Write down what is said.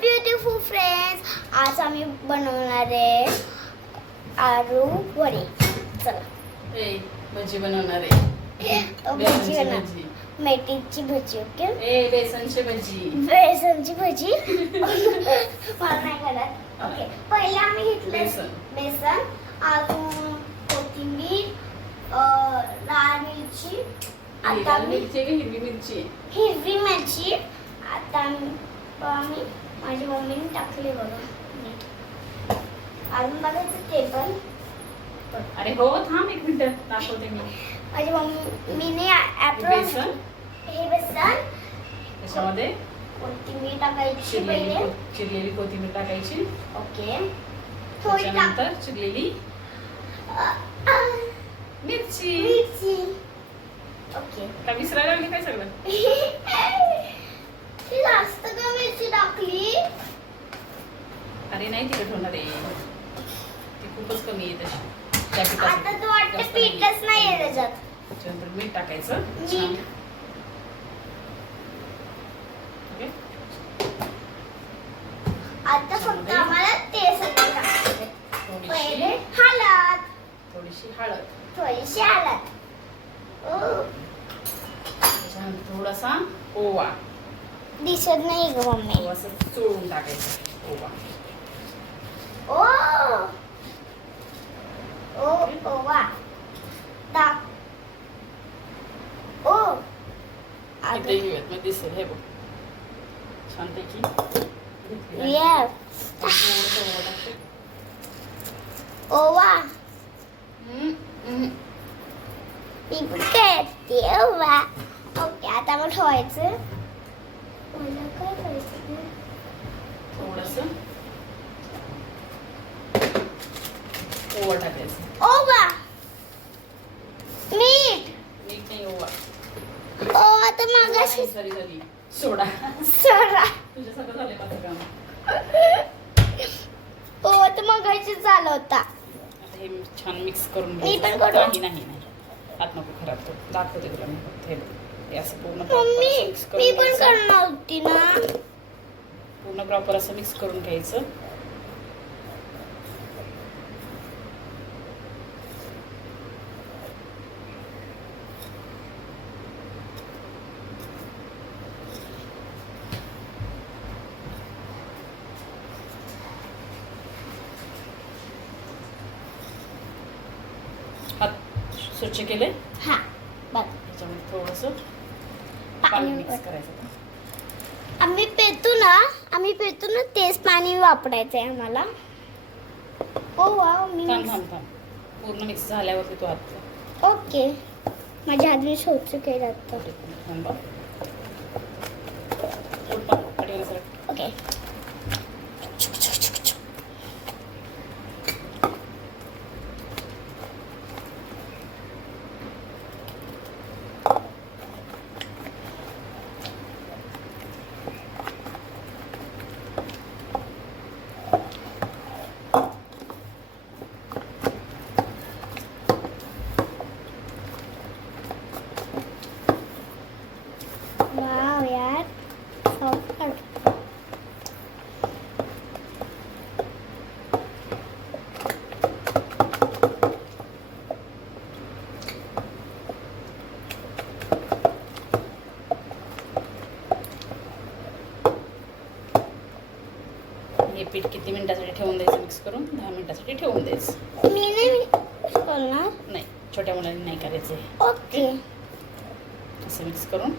Beautiful friends आज आम्ही बनवणार आहे आलू वडे. चला. भजी बनवणार आहे. अ, भजी ओके? बेसनची भजी. बेसनची भजी. मला नाही ओके पहिले आम्ही घेतलं बेसन. बेसन अजून कोथिंबीर लाल मिरची आता मिरची हिरवी मिरची? हिरवी मिरची. आता आम्ही माझ्या मम्मीने टाकली बघा. अजून बघायचं टेबल अरे हो थांब एक मिनिट. दाखवते मी. माझी मम्मीने हे ॲप्रॉन बेसन? हे बेसन? त्याच्यामध्ये कोथिंबीर टाकायची चिरलेली पहिले? को- चिरलेली कोथिंबीर टाकायची. ओके. थोडी टाक. त्याच्यानंतर चिरलेली मिरची ओके का विसरायला लागली काय सगळं ती जास्त का मिरची टाकली अरे नाही तिखट होणार आहे. ती खूपच कमी आहे तशी. त्या. आता तर वाटतं जास्त पीठच नाही आहे त्याच्यात. त्याच्यानंतर मीठ टाकायचं. मीठ. छान. ओके. आता फक्त त्याच्यामध्ये? आम्हाला ते सगळं टाकायचं पहिले थोडीशी हळद. थोडीशी हळद. थोडीशी हळद. ओ, त्याच्यानंतर थोडासा ओवा. दिसत नाही ग मम्मी. ओवा असं चोळून टाकायचं ओवा. ओ ओ ओ वा टाक ओ इथे अगं घेऊयात मग दिसेल हे बघ छानपैकी. येस ओवा. मी पण करते ओवा ओके आता मग ठेवायचं मला काय करायचं थोडंसं ओवा टाकायचं. ओवा. मीठ. मीठ नाही ओवा. ओ आता मागाशी सॉरी सॉरी सोडा. सोडा. तुझ्या सगळं झाले माझं काम. ओ आता मगाशी झालं होता. हे छान मिक्स करून मी पण. करू? नाही नाही हात नको खराब कर. दाखवते तुला मी. हे. हे असं पूर्ण मम्मी मी पण. करणार होती ना. पूर्ण प्रॉपर असं मिक्स करून घ्यायचं. हात स्वच्छ केले. हा बघ. त्याच्यामध्ये थोडंसं पाणी मिक्स करायचं आम्ही पेतो ना आम्ही पेतो ना तेच पाणी वापरायचं आहे आम्हाला. ओ वा मी थांब थांब थांब. पूर्ण मिक्स झाल्यावरती तो हात ओके. माझ्या हात मी स्वच्छ केलं आता थांबा उठ पण, पाठीवर सरक. ओके यार सॉफ्ट हे पीठ किती मिनिटासाठी ठेवून द्यायचं? मिक्स करून दहा मिनिटासाठी ठेवून द्यायचं. मी नाही करणार. नाही छोट्या मुलांनी नाही करायचं. ओके. असं मिक्स करून